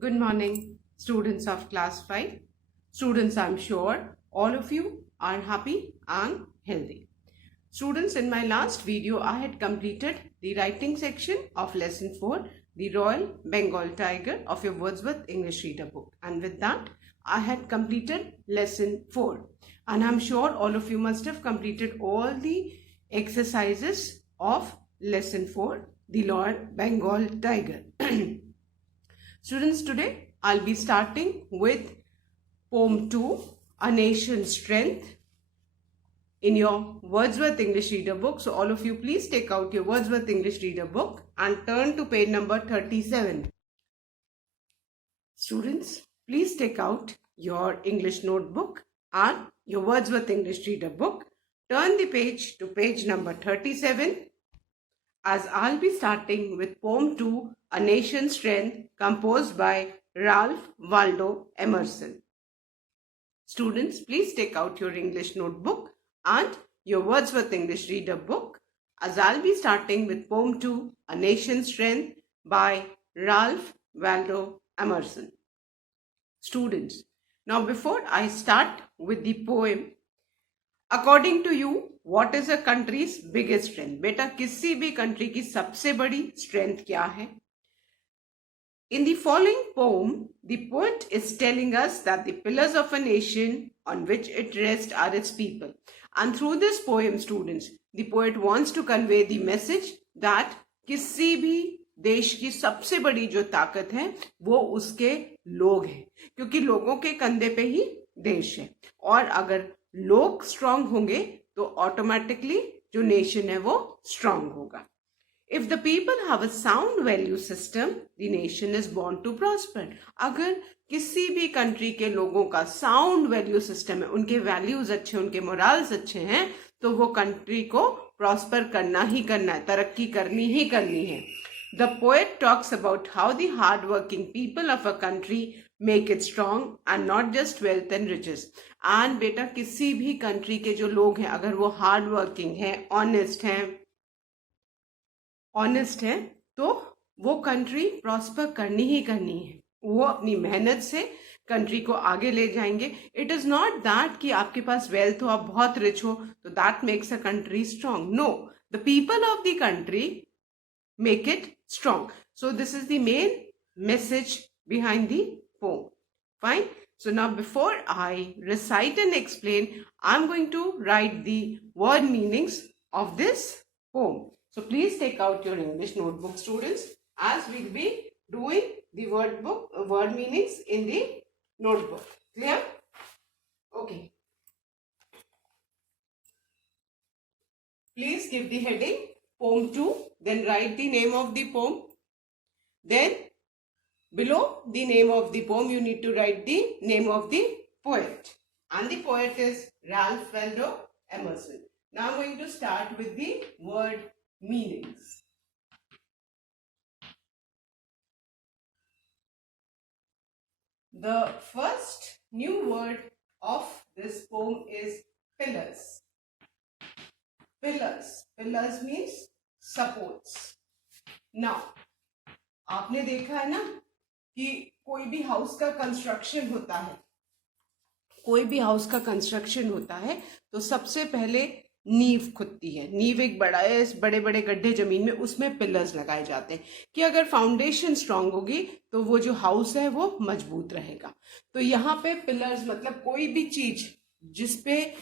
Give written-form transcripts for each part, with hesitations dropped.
Good morning, students of class 5. Students, I'm sure all of you are happy and healthy. Students, in my last video, I had completed the writing section of lesson 4, the Royal Bengal Tiger of your Wordsworth English Reader book. And with that, I had completed lesson 4. And I'm sure all of you must have completed all the exercises of lesson 4, the Royal Bengal Tiger. Students, today I'll be starting with poem 2, A Nation's Strength, in your Wordsworth English Reader book. So all of you please take out your Wordsworth English Reader book and turn to page number 37. Students, please take out your English notebook and your Wordsworth English Reader book. Turn the page to page number 37, as I'll be starting with poem 2, A Nation's Strength, composed by Ralph Waldo Emerson. Students, please take out your English notebook and your Wordsworth English Reader book, as I'll be starting with poem 2, A Nation's Strength by Ralph Waldo Emerson. Students, now before I start with the poem, according to you, what is a country's biggest strength? बेटा किसी भी country की सबसे बड़ी strength क्या है? In the following poem, the poet is telling us that the pillars of a nation on which it rests are its people. And through this poem, students, the poet wants to convey the message that किसी भी देश की सबसे बड़ी जो ताकत है वो उसके लोग हैं, क्योंकि लोगों के कंधे पे ही देश है. और अगर लोग स्ट्रांग होंगे तो ऑटोमेटिकली जो नेशन है वो स्ट्रांग होगा. If the people have a sound value system, the nation is born to prosper. अगर किसी भी कंट्री के लोगों का साउंड वैल्यू सिस्टम है, उनके वैल्यूज अच्छे, उनके मोरल्स अच्छे हैं, तो वो कंट्री को प्रॉस्पर करना ही करना है, तरक्की करनी ही करनी है. The poet talks about how the hard-working people of a country make it strong and not just wealth and riches. And बेटा किसी भी कंट्री के जो लोग हैं, अगर वो हार्ड वर्किंग है, ऑनेस्ट है, तो वो कंट्री प्रॉस्पर करनी ही करनी है. वो अपनी मेहनत से कंट्री को आगे ले जाएंगे. इट इज नॉट दैट कि आपके पास वेल्थ हो, आप बहुत रिच हो, तो that makes a country strong. No, the people of the country make it strong. So this is the main message behind the poem. Fine. So now before I recite and explain, I'm going to write the word meanings of this poem. So please take out your English notebook, students, as we'll be doing the word meanings in the notebook. Clear? Okay. Please give the heading poem 2, then write the name of the poem. Then below the name of the poem, you need to write the name of the poet. And the poet is Ralph Waldo Emerson. Now I'm going to start with the word meanings. The first new word of this poem is pillars. Pillars means supports. Now, आपने देखा है ना कि कोई भी हाउस का कंस्ट्रक्शन होता है तो सबसे पहले नींव खुदती है. नींव एक बड़े बड़े गड्ढे जमीन में, उसमें पिलर्स लगाए जाते हैं कि अगर फाउंडेशन स्ट्रांग होगी तो वो जो हाउस है वो मजबूत रहेगा. तो यहाँ पे पिलर्स मतलब कोई भी चीज जिसपे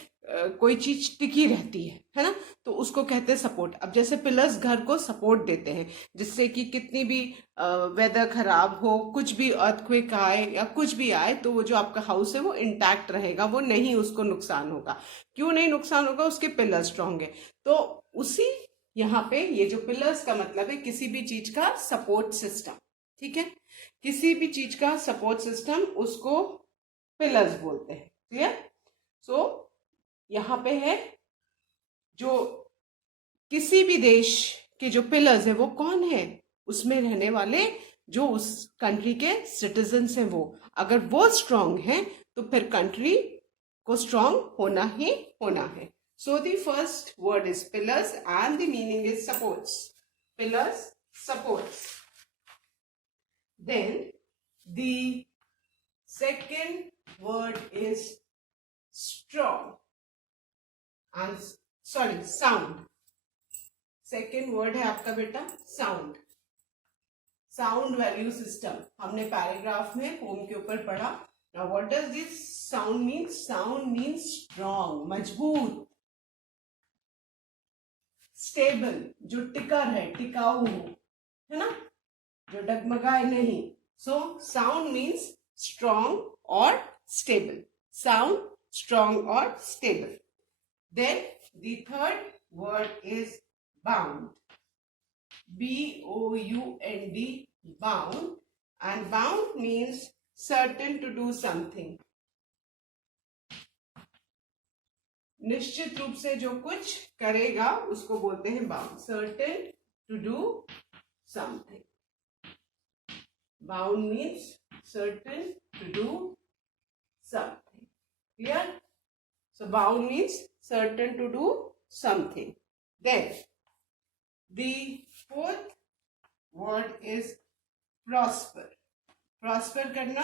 कोई चीज टिकी रहती है ना, तो उसको कहते हैं सपोर्ट. अब जैसे पिलर्स घर को सपोर्ट देते हैं, जिससे कि कितनी भी वेदर खराब हो, कुछ भी अर्थक्वेक आए या कुछ भी आए, तो वो जो आपका हाउस है वो इंटैक्ट रहेगा, वो नहीं उसको नुकसान होगा. क्यों नहीं नुकसान होगा? उसके पिलर स्ट्रांग है. तो उसी यहाँ पे ये जो पिलर्स का मतलब है किसी भी चीज का सपोर्ट सिस्टम. ठीक है, किसी भी चीज का सपोर्ट सिस्टम, उसको पिलर्स बोलते हैं. क्लियर? सो यहाँ पे है जो किसी भी देश के जो पिलर्स है वो कौन है? उसमें रहने वाले जो उस कंट्री के सिटीजन्स हैं, वो अगर वो स्ट्रांग हैं तो फिर कंट्री को स्ट्रांग होना ही होना है. So the first word is pillars and the meaning is supports. Pillars, supports. Then The second word is strong. And sorry, sound. Second word है आपका बेटा साउंड. साउंड वैल्यू सिस्टम हमने पैराग्राफ में पोम के ऊपर पढ़ा. Now what does this sound mean? Sound means strong, मजबूत. स्टेबल, जो टिका रहे, टिकाऊ हो, है ना, जो डगमगाए नहीं. सो साउंड मीन्स स्ट्रॉन्ग और स्टेबल. साउंड, स्ट्रॉन्ग और stable. Then the third word is bound. B-O-U-N-D, bound. And bound means certain to do something. निश्चित रूप से जो कुछ करेगा उसको बोलते हैं bound. Certain to do something. Bound means certain to do something. Clear? So bound means certain to do something. Then the fourth word is prosper. Prosper करना,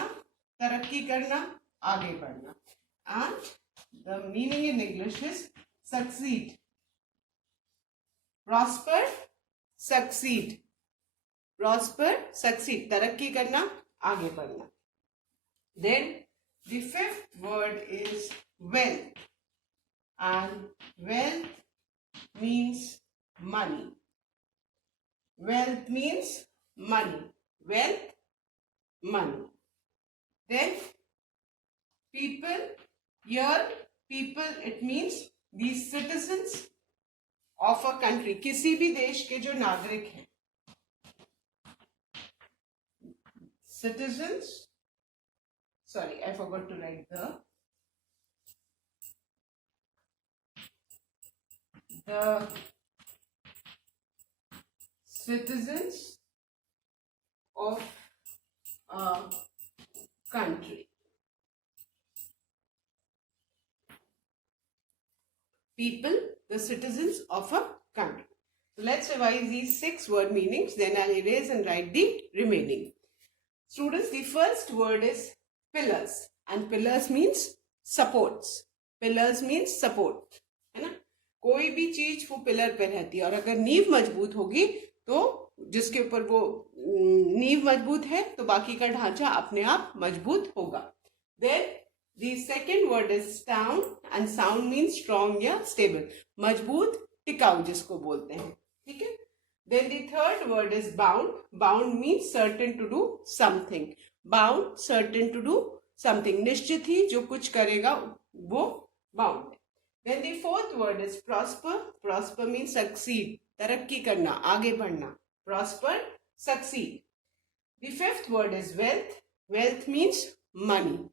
तरक्की करना, आगे बढ़ना. And the meaning in English is succeed. Prosper, succeed. Prosper, succeed. तरक्की करना, आगे बढ़ना. Then the fifth word is wealth. And wealth means money. Wealth means money. Wealth, money. Then people, here people it means the citizens of a country. किसी भी देश के जो नागरिक हैं. Citizens, sorry, I forgot to write the citizens of a country. People, the citizens of a country. So let's revise these 6 word meanings, then I'll erase and write the remaining. Students, the first word is pillars, and pillars means supports. Pillars means support, है ना. कोई भी चीज वो पिलर पे रहती है, और अगर नींव मजबूत होगी तो जिसके ऊपर वो नींव मजबूत है तो बाकी का ढांचा अपने आप मजबूत होगा. Then the second word is sound, and sound means strong या stable. मजबूत, टिकाऊ जिसको बोलते हैं. ठीक है. Then the third word is bound. Bound means certain to do something. Bound, certain to do something. निश्चित ही जो कुछ करेगा वो bound है. Then the fourth word is prosper. Prosper means succeed. तरक्की करना, आगे बढ़ना. Prosper, succeed. The fifth word is wealth. Wealth means money.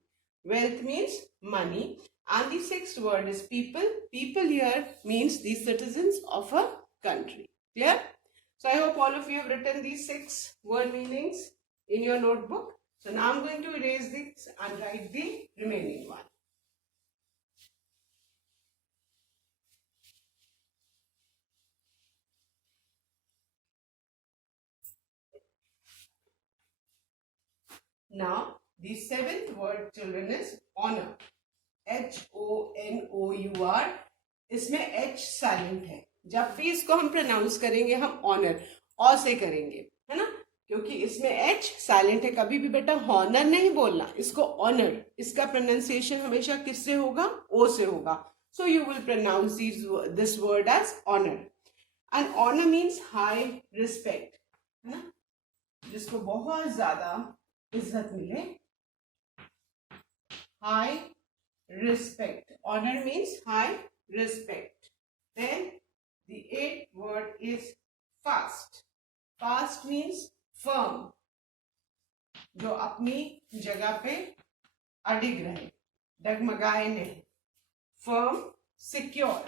Wealth means money. And the sixth word is people. People here means the citizens of a country. Clear? So I hope all of you have written these 6 word meanings in your notebook. So now I'm going to erase this and write the remaining one. Now, the 7th word, children, is honor. H-O-N-O-U-R. इसमें H silent है. जब भी इसको हम प्रोनाउंस करेंगे हम ऑनर औ से करेंगे, है ना, क्योंकि इसमें H साइलेंट है. कभी भी बेटा हॉनर नहीं बोलना, इसको ऑनर. इसका प्रोनाउंसिएशन हमेशा किससे होगा? O से होगा. So you will pronounce this word as honor. And honor means high respect, है ना, जिसको बहुत ज्यादा इज्जत मिले. High respect. Honor means high respect. Then the 8th word is fast. Fast means firm, जो अपनी जगह पे अडिग रहे, डगमगाए नहीं. Firm, secure.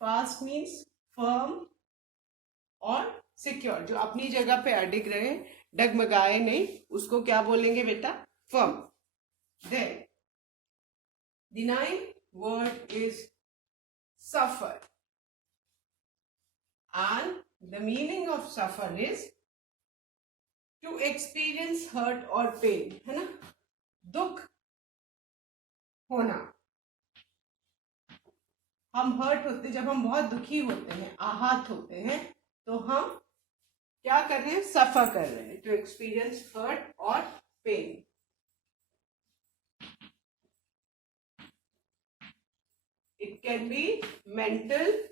Fast means firm और secure, जो अपनी जगह पे अडिग रहे, डगमगाए नहीं, उसको क्या बोलेंगे बेटा? Firm. Then the 9th word is suffer. And the meaning of suffer is to experience hurt और पेन, है ना, दुख होना। हम हर्ट होते, जब हम बहुत दुखी होते हैं, आहत होते हैं, तो हम क्या कर रहे हैं, सफर कर रहे हैं। टू एक्सपीरियंस हर्ट और pain. It can be mental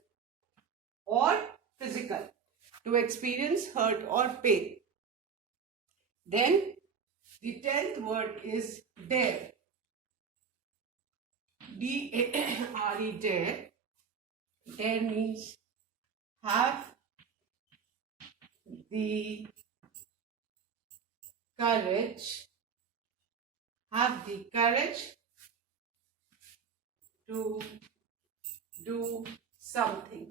or physical, to experience hurt or pain. Then the 10th word is dare. D-A-R-E, dare. Dare means have the courage, to do something,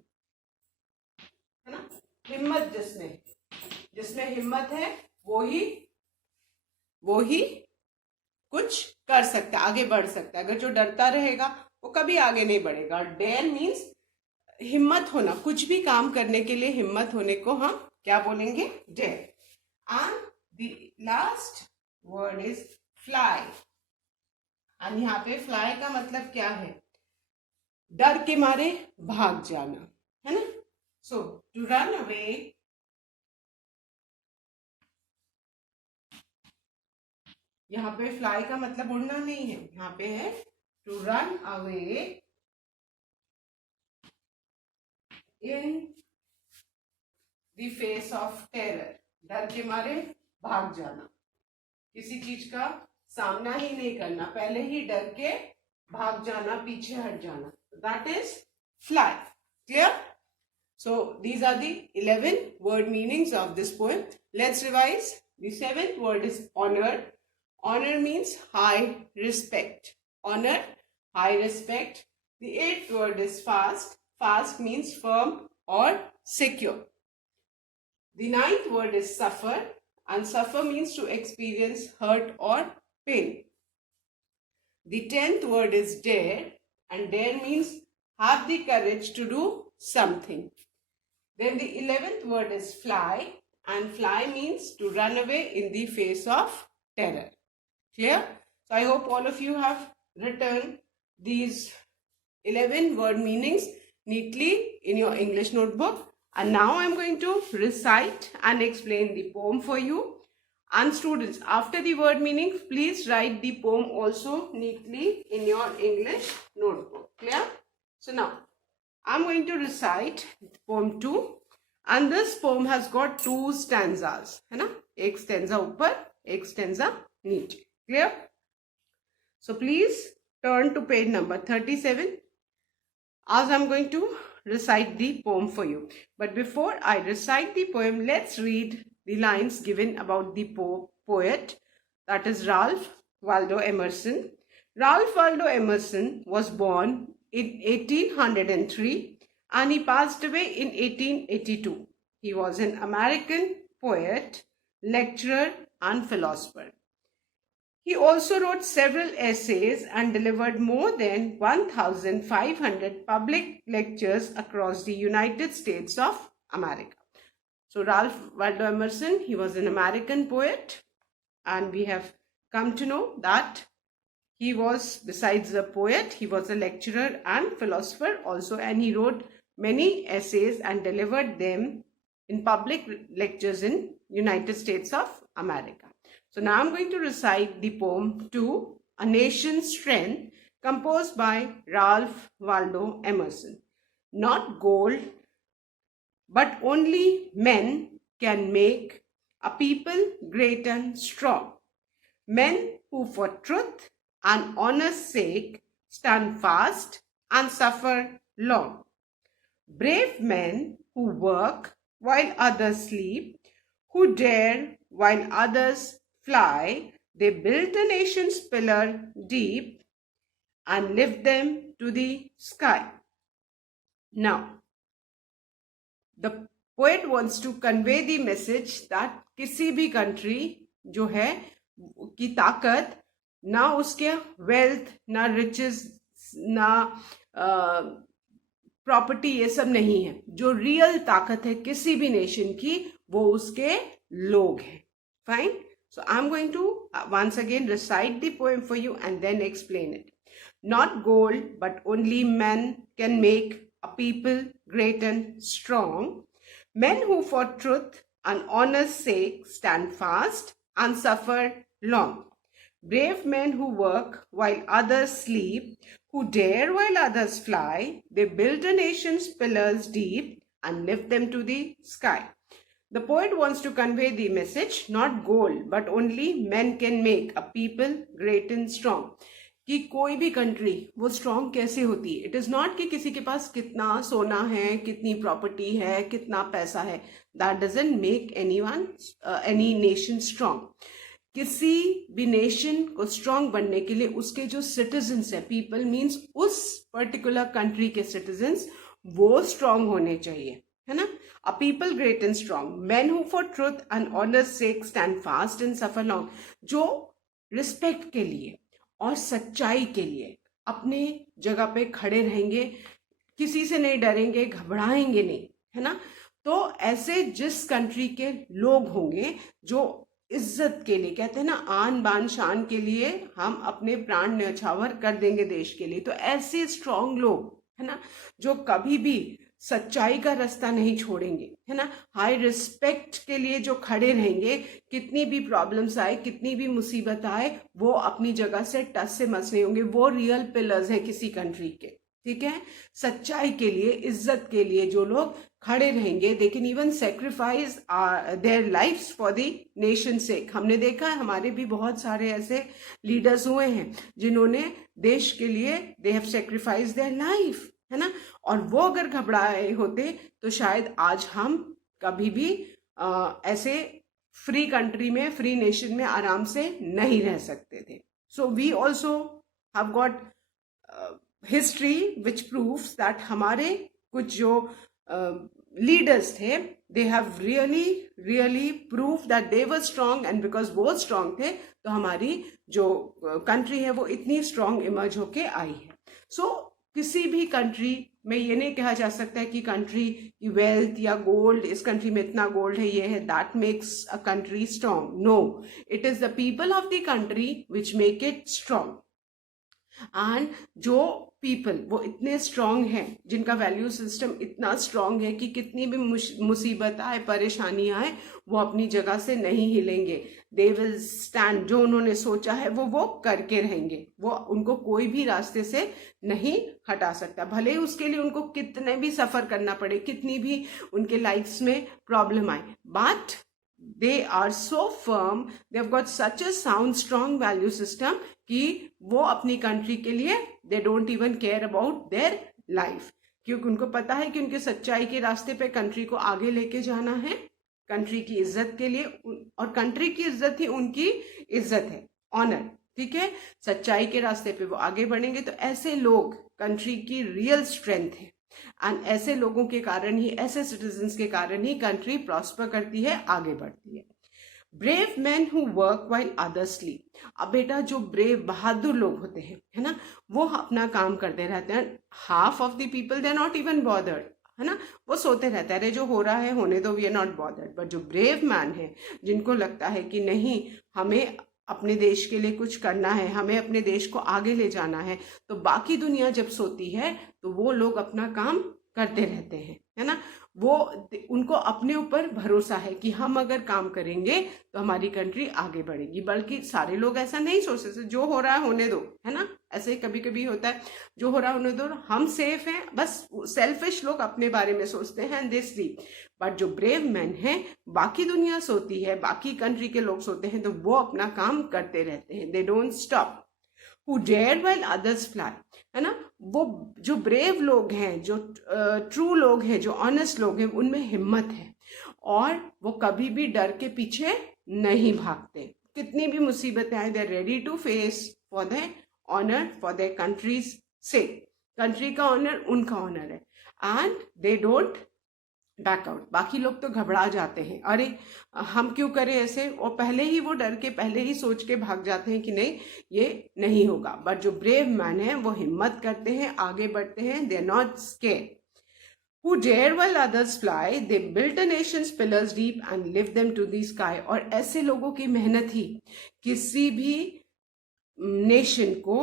है ना। हिम्मत, जिसमें हिम्मत है वो ही कुछ कर सकता है, आगे बढ़ सकता है। अगर जो डरता रहेगा वो कभी आगे नहीं बढ़ेगा। डेयर मीन्स हिम्मत होना, कुछ भी काम करने के लिए हिम्मत होने को हम क्या बोलेंगे, dare. And the last word is fly. And यहाँ पे फ्लाई का मतलब क्या है, डर के मारे भाग जाना, है ना। सो टू रन अवे, यहाँ पे फ्लाई का मतलब उड़ना नहीं है, यहाँ पे है to run away in the face of terror. डर के मारे भाग जाना, किसी चीज का सामना ही नहीं करना, पहले ही डर के भाग जाना, पीछे हट जाना, that is fly. Clear? So these are the 11 word meanings of this poem. Let's revise. The 7th word is honor. Honor means high respect. Honor, high respect. The 8th word is fast. Fast means firm or secure. The 9th word is suffer, and suffer means to experience hurt or pain. The 10th word is dare, and dare means have the courage to do something. Then the 11th word is fly, and fly means to run away in the face of terror. Clear? So I hope all of you have written these 11 word meanings neatly in your English notebook. And now I am going to recite and explain the poem for you. And students, after the word meaning, please write the poem also neatly in your English notebook. Clear? So now, I'm going to recite poem 2, and this poem has got 2 stanzas, है ना, एक stanza ऊपर, एक stanza नीचे. Clear? So please turn to page number 37 as I'm going to recite the poem for you. But before I recite the poem, let's read the lines given about the poet, that is Ralph Waldo Emerson. Ralph Waldo Emerson was born in 1803 and he passed away in 1882. He was an American poet, lecturer and philosopher. He also wrote several essays and delivered more than 1,500 public lectures across the United States of America. So Ralph Waldo Emerson, he was an American poet, and we have come to know that he was, besides a poet, he was a lecturer and philosopher also, and he wrote many essays and delivered them in public lectures in United States of America. So now I'm going to recite the poem to A Nation's Strength, composed by Ralph Waldo Emerson. Not gold, but only men can make a people great and strong. Men who for truth and honor's sake stand fast and suffer long. Brave men who work while others sleep, who dare while others fly, they built a nation's pillar deep and lift them to the sky. Now, the poet wants to convey the message that किसी भी country जो है की ताकत, ना उसके वेल्थ, ना रिचेस, ना प्रॉपर्टी, ये सब नहीं है। जो रियल ताकत है किसी भी नेशन की, वो उसके लोग हैं। Fine. So I'm going to once again recite the poem for you and then explain it. Not gold, but only men can make a people great and strong. Men who for truth and honor's sake stand fast and suffer long. Brave men who work while others sleep, who dare while others fly. They build a nation's pillars deep and lift them to the sky. The poet wants to convey the message, not gold, but only men can make a people great and strong. कि कोई भी कंट्री वो स्ट्रांग कैसे होती है. It is not कि किसी के पास कितना सोना है, कितनी प्रॉपर्टी है, कितना पैसा है. That doesn't make any nation strong. किसी भी नेशन को स्ट्रांग बनने के लिए उसके जो सिटीजन्स है, पीपल मीन्स उस पर्टिकुलर कंट्री के सिटीजन्स, वो स्ट्रांग होने चाहिए, है ना. A people great and strong, men who for truth and honor's sake stand fast and suffer long. जो रिस्पेक्ट के लिए और सच्चाई के लिए अपने जगह पे खड़े रहेंगे, किसी से नहीं डरेंगे, घबराएंगे नहीं, है ना. तो ऐसे जिस कंट्री के लोग होंगे जो इज्जत के लिए, कहते हैं ना, आन बान शान के लिए हम अपने प्राण न्यौछावर कर देंगे देश के लिए. तो ऐसे स्ट्रांग लोग, है ना, जो कभी भी सच्चाई का रास्ता नहीं छोड़ेंगे, है ना, हाई रिस्पेक्ट के लिए जो खड़े रहेंगे, कितनी भी प्रॉब्लम्स आए, कितनी भी मुसीबत आए, वो अपनी जगह से टस से मस नहीं होंगे. वो रियल पिलर्स हैं किसी कंट्री के. ठीक है. सच्चाई के लिए, इज्जत के लिए जो लोग खड़े रहेंगे, they can even sacrifice their lives for the nation sake. हमने देखा है, हमारे भी बहुत सारे ऐसे लीडर्स हुए हैं जिन्होंने देश के लिए they have sacrifice their life, है ना. और वो अगर घबराए होते तो शायद आज हम कभी भी ऐसे फ्री कंट्री में, फ्री नेशन में आराम से नहीं रह सकते थे. So we also have got history which proves that हमारे कुछ जो लीडर्स थे, they have really prove that they were strong, and because वो स्ट्रांग थे तो हमारी जो कंट्री है वो इतनी स्ट्रांग इमर्ज होके आई है. सो किसी भी कंट्री में ये नहीं कहा जा सकता है कि कंट्री की वेल्थ या गोल्ड, इस कंट्री में इतना गोल्ड है, ये है, that makes a country strong. No, it is the people of the country which make it strong. And जो पीपल वो इतने स्ट्रांग हैं, जिनका वैल्यू सिस्टम इतना स्ट्रांग है कि कितनी भी मुसीबत आए, परेशानी आए, वो अपनी जगह से नहीं हिलेंगे. They will stand. जो उन्होंने सोचा है वो करके रहेंगे. वो उनको कोई भी रास्ते से नहीं हटा सकता, भले ही उसके लिए उनको कितने भी सफर करना पड़े, कितनी भी उनके लाइफ्स में प्रॉब्लम आए. But they are so firm, they have got such a sound strong value system कि वो अपनी कंट्री के लिए they don't even care about their life, क्योंकि उनको पता है कि उनके सच्चाई के रास्ते पे कंट्री को आगे लेके जाना है, कंट्री की इज्जत के लिए. और कंट्री की इज्जत ही उनकी इज्जत है, ऑनर. ठीक है. सच्चाई के रास्ते पे वो आगे बढ़ेंगे. तो ऐसे लोग कंट्री की रियल स्ट्रेंथ है, एंड ऐसे लोगों के कारण ही, ऐसे सिटीजन्स के कारण ही कंट्री प्रॉस्पर करती है, आगे बढ़ती है. Brave man who work while others sleep. अब बेटा जो ब्रेव, बहादुर लोग होते हैं, है ना, वो अपना काम करते रहते हैं. Half of the people they are not even bothered, है ना, वो सोते रहते हैं, अरे जो हो रहा है होने दो, we are not bothered. But जो ब्रेव मैन है, जिनको लगता है कि नहीं, हमें अपने देश के लिए कुछ करना है, हमें अपने देश को आगे ले जाना है, तो बाकी दुनिया जब सोती है तो वो लोग अपना काम करते रहते हैं, है ना. वो, उनको अपने ऊपर भरोसा है कि हम अगर काम करेंगे तो हमारी कंट्री आगे बढ़ेगी. बल्कि सारे लोग ऐसा नहीं सोचते, जो हो रहा है होने दो, है ना. ऐसे कभी कभी होता है, जो हो रहा है होने दो, हम सेफ हैं, बस सेल्फिश लोग अपने बारे में सोचते हैं, दे स्लीप. बट जो ब्रेव मैन है, बाकी दुनिया सोती है, बाकी कंट्री के लोग सोते हैं, तो वो अपना काम करते रहते हैं. They don't stop. Who dared while others fly, है ना. वो जो ब्रेव लोग हैं, जो ट्रू लोग हैं, जो ऑनेस्ट लोग हैं, उनमें हिम्मत है और वो कभी भी डर के पीछे नहीं भागते. कितनी भी मुसीबतें आए, they are ready to face for the honour, for the countries से. कंट्री का ऑनर उनका ऑनर है, एंड दे डोंट बैकआउट. बाकी लोग तो घबरा जाते हैं, अरे हम क्यों करें ऐसे, और पहले ही वो डर के, पहले ही सोच के भाग जाते हैं कि नहीं, ये नहीं होगा. बट जो ब्रेव मैन है वो हिम्मत करते हैं, आगे बढ़ते हैं, they are not scared. who dare while others fly, they built a nation's pillars deep and lift them to the sky. और ऐसे लोगों की मेहनत ही किसी भी नेशन को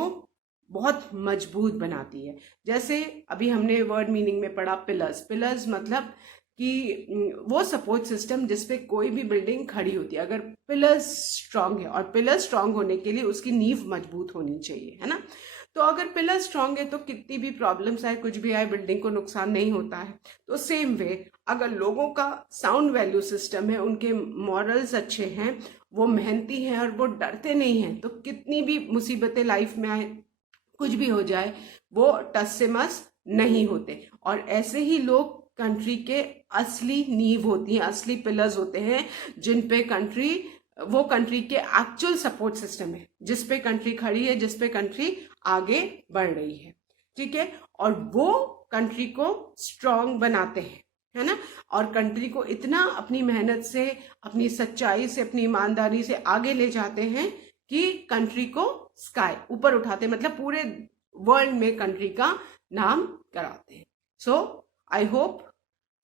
बहुत मजबूत बनाती है. जैसे अभी हमने वर्ड मीनिंग में पढ़ा पिलर्स. पिलर्स मतलब कि वो सपोर्ट सिस्टम जिसपे कोई भी बिल्डिंग खड़ी होती है. अगर पिलर्स स्ट्रांग है, और पिलर स्ट्रांग होने के लिए उसकी नींव मजबूत होनी चाहिए, है ना. तो अगर पिलर स्ट्रांग है तो कितनी भी प्रॉब्लम्स आए, कुछ भी आए, बिल्डिंग को नुकसान नहीं होता है. तो सेम वे अगर लोगों का साउंड वैल्यू सिस्टम है, उनके मॉरल्स अच्छे हैं, वो मेहनती हैं और वो डरते नहीं हैं, तो कितनी भी मुसीबतें लाइफ में आए, कुछ भी हो जाए, वो टस से मस नहीं होते. और ऐसे ही लोग कंट्री के असली नींव होती हैं, असली पिलर्स होते हैं, जिन पे कंट्री, वो कंट्री के एक्चुअल सपोर्ट सिस्टम है, जिस पे कंट्री खड़ी है, जिस पे कंट्री आगे बढ़ रही है. ठीक है. और वो कंट्री को स्ट्रांग बनाते हैं, है ना. और कंट्री को इतना अपनी मेहनत से, अपनी सच्चाई से, अपनी ईमानदारी से आगे ले जाते हैं कि कंट्री को स्काई ऊपर उठाते, मतलब पूरे वर्ल्ड में कंट्री का नाम कराते हैं. सो आई होप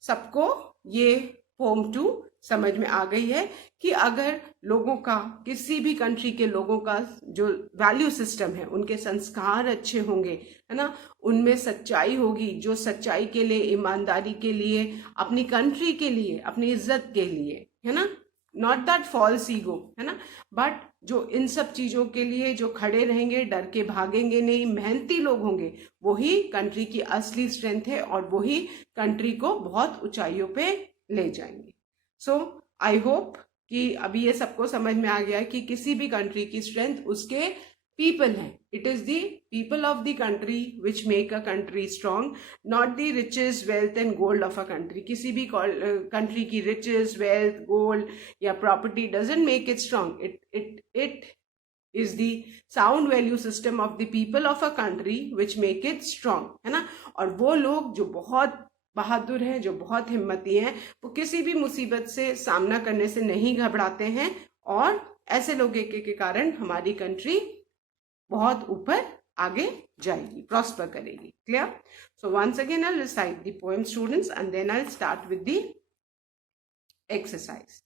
सबको ये पोम 2 समझ में आ गई है कि अगर लोगों का, किसी भी कंट्री के लोगों का जो वैल्यू सिस्टम है, उनके संस्कार अच्छे होंगे, है ना, उनमें सच्चाई होगी, जो सच्चाई के लिए, ईमानदारी के लिए, अपनी कंट्री के लिए, अपनी इज्जत के लिए, है ना, नॉट दैट फॉल्स ईगो, है ना, बट जो इन सब चीजों के लिए जो खड़े रहेंगे, डर के भागेंगे नहीं, मेहनती लोग होंगे, वही कंट्री की असली स्ट्रेंथ है और वही कंट्री को बहुत ऊंचाइयों पे ले जाएंगे. सो आई होप कि अभी ये सबको समझ में आ गया है कि किसी भी कंट्री की स्ट्रेंथ उसके पीपल हैं. It is the people of the country which make a country strong, not the riches, wealth and gold of a country. किसी भी कंट्री की रिचेस, वेल्थ, गोल्ड या property doesn't make it strong. It is the sound value system of the people of a country which make it strong, है ना. और वो लोग जो बहुत बहादुर हैं, जो बहुत हिम्मती हैं, वो किसी भी मुसीबत से सामना करने से नहीं घबराते हैं, और ऐसे लोगों के कारण हमारी कंट्री बहुत ऊपर आगे जाएगी, प्रॉस्पर करेगी. Clear. So once again I recite the poem students and then I start with the exercise.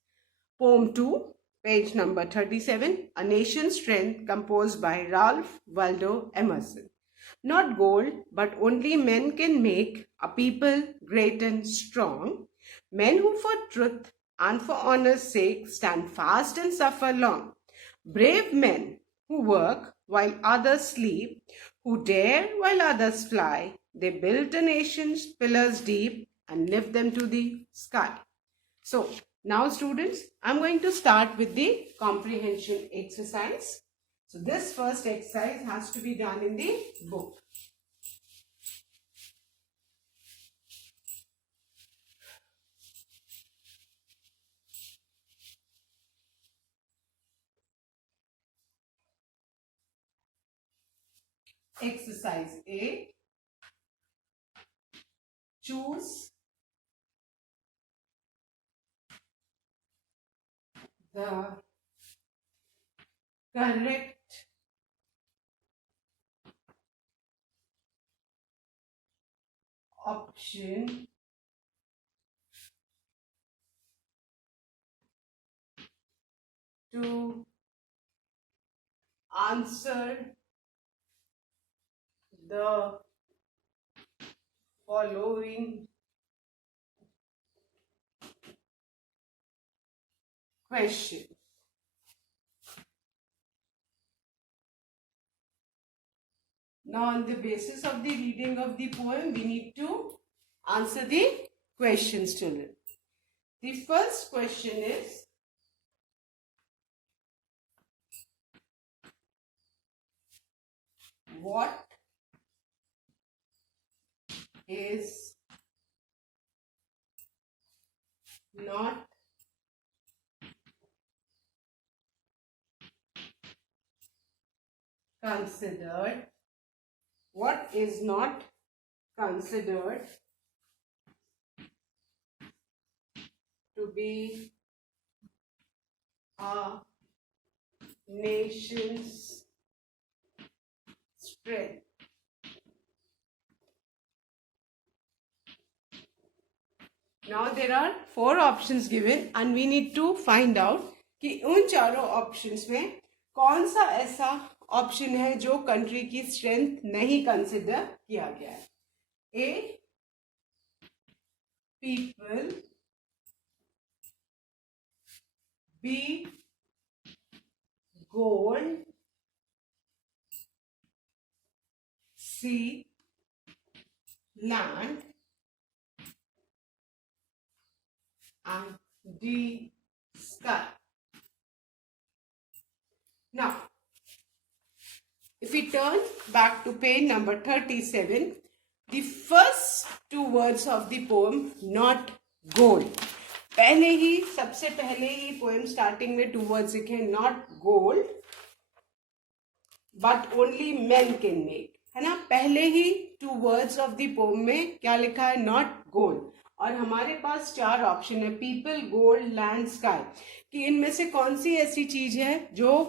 Poem 2, page number 37, A Nation's Strength, composed by Ralph Waldo Emerson. Not gold, but only men can make a people great and strong. Men who for truth and for honor's sake stand fast and suffer long. Brave men who work while others sleep, who dare while others fly. They built a nation's pillars deep and lift them to the sky. So, now students, I'm going to start with the comprehension exercise. So this first exercise has to be done in the book. Exercise A. Choose the correct option to answer the following question. Now, on the basis of the reading of the poem, we need to answer the questions, students. The first question is, what is not considered, what is not considered to be a nation's strength? Now there are 4 options given and we need to find out कि उन चारों ऑप्शंस में कौन सा ऐसा ऑप्शन है जो कंट्री की स्ट्रेंथ नहीं कंसिडर किया गया है. A, people. B, gold. C, land. And D, sky. Now, if we turn back to page number 37, the first 2 words of the poem, not gold. पहले ही, सबसे पहले ही पोएम स्टार्टिंग में 2 words लिखे, not gold, but only men can make, है ना. पहले ही 2 words of the poem में क्या लिखा है, not gold. और हमारे पास 4 ऑप्शन है, पीपल, गोल्ड, लैंड, स्काई, कि इनमें से कौन सी ऐसी चीज है जो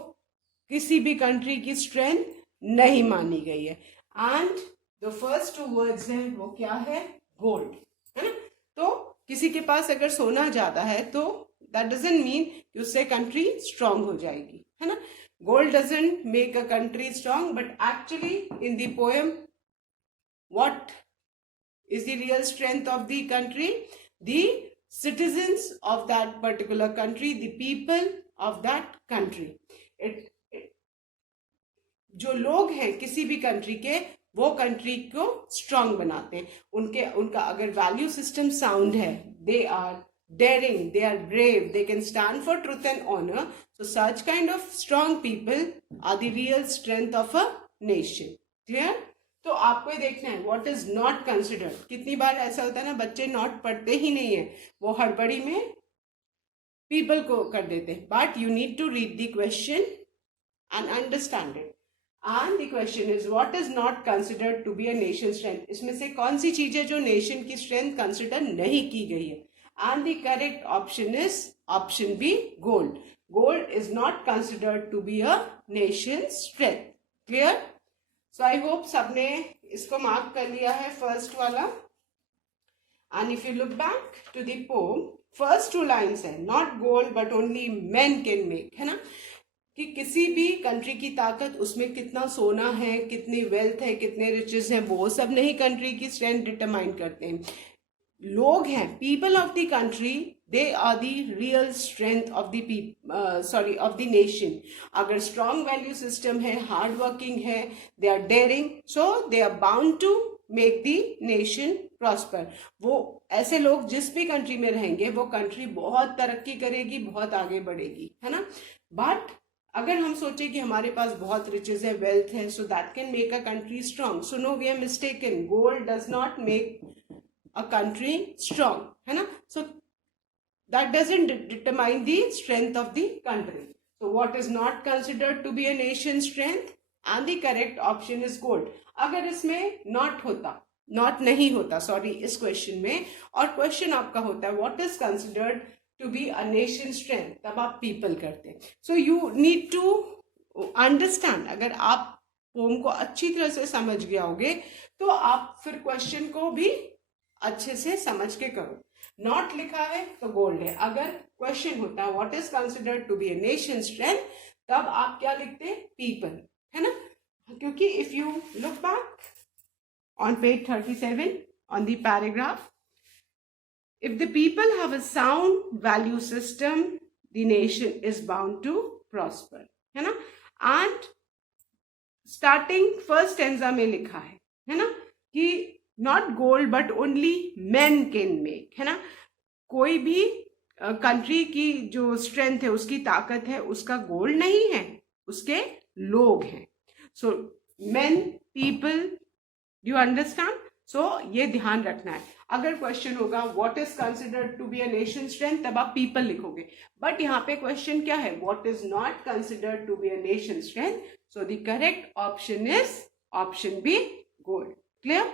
किसी भी कंट्री की स्ट्रेंथ नहीं मानी गई है. एंड द फर्स्ट 2 वर्ड्स हैं वो क्या है, गोल्ड, है ना. तो किसी के पास अगर सोना ज्यादा है तो दैट डजंट मीन कि उससे कंट्री स्ट्रांग हो जाएगी, है ना. Gold doesn't make a country strong, but actually in the poem what is the real strength of the country? The citizens of that particular country, the people of that country. जो लोग हैं किसी भी कंट्री के, वो कंट्री को स्ट्रांग बनाते हैं. उनका अगर वैल्यू सिस्टम साउंड है, they are daring, they are brave, they can stand for truth and honor. So such kind of strong people are the real strength of a nation. Clear? तो आपको ये देखना है व्हाट इज नॉट कंसिडर्ड. कितनी बार ऐसा होता है ना, बच्चे नॉट पढ़ते ही नहीं है, वो हड़बड़ी में पीपल को कर देते हैं. But you need to read the question and understand it. And the question is what is not considered to be a nation strength. इसमें से कौन सी चीज है जो नेशन की स्ट्रेंथ कंसिडर नहीं की गई है. And the correct option is option B, gold. Gold is not considered to be a nation strength. Clear? So I hope सबने इसको मार्क कर लिया है, फर्स्ट वाला. And if you look back to the poem, first 2 lines है not gold but only men can make, है ना. कि किसी भी कंट्री की ताकत, उसमें कितना सोना है, कितनी वेल्थ है, कितने रिचेस हैं, वो सब नहीं कंट्री की स्ट्रेंथ डिटरमाइन करते हैं. लोग हैं, people of the country, they are the real strength of the of the nation. अगर स्ट्रॉन्ग वैल्यू सिस्टम है, हार्ड वर्किंग है, they are daring, so they are bound to make the nation prosper. वो ऐसे लोग जिस भी कंट्री में रहेंगे, वो कंट्री बहुत तरक्की करेगी, बहुत आगे बढ़ेगी, है ना. बट अगर हम सोचे कि हमारे पास बहुत रिचेस है, वेल्थ है, so that can make a country strong. So no, we are mistaken. Gold does not make a country strong, है ना. So that doesn't determine the strength of the country. So what is not considered to be a nation strength? And the correct option is gold. अगर इसमें not होता, not नहीं होता, sorry, इस क्वेश्चन में, और क्वेश्चन आपका होता है what is considered to be a nation strength, तब आप people करते हैं. So you need to understand. अगर आप पोम को अच्छी तरह से समझ गए होगे तो आप फिर क्वेश्चन को भी अच्छे से समझ के करो. नॉट लिखा है तो गोल्ड है. अगर क्वेश्चन होता है what is considered to be a nation strength, तब आप क्या लिखते हैं, पीपल, है ना. क्योंकि if you look back on page 37 on the paragraph, if the people have a sound value system, the nation is bound to prosper, है ना. एंड स्टार्टिंग फर्स्ट स्टेंजा में लिखा है ना, कि not gold but only man can make, है ना. कोई भी कंट्री की जो स्ट्रेंथ है, उसकी ताकत है, उसका गोल्ड नहीं है, उसके लोग हैं. So man, people, do you understand. So ये ध्यान रखना है. अगर क्वेश्चन होगा what is considered to be a nation strength, तब आप पीपल लिखोगे. बट यहाँ पे क्वेश्चन क्या है, what is not considered to be a nation strength. So the correct option is option B, gold. Clear?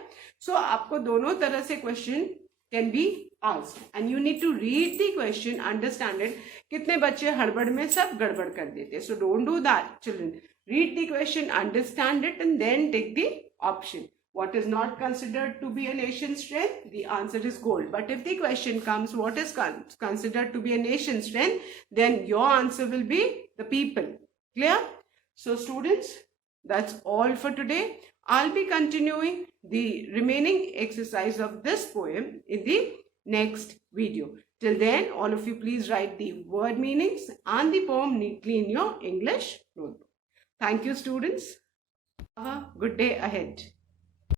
So आपको दोनों तरह से question can be asked and you need to read the question, understand it. कितने बच्चे हड़बड़ में सब गड़बड़ कर देते हैं. So don't do that children. Read the question, understand it and then take the option. What is not considered to be a nation strength? The answer is gold. But if the question comes, what is considered to be a nation strength? Then your answer will be the people. Clear? So students, that's all for today. I'll be continuing the remaining exercise of this poem in the next video. Till then, all of you please write the word meanings and the poem neatly in your English notebook. Thank you, students. Have a good day ahead.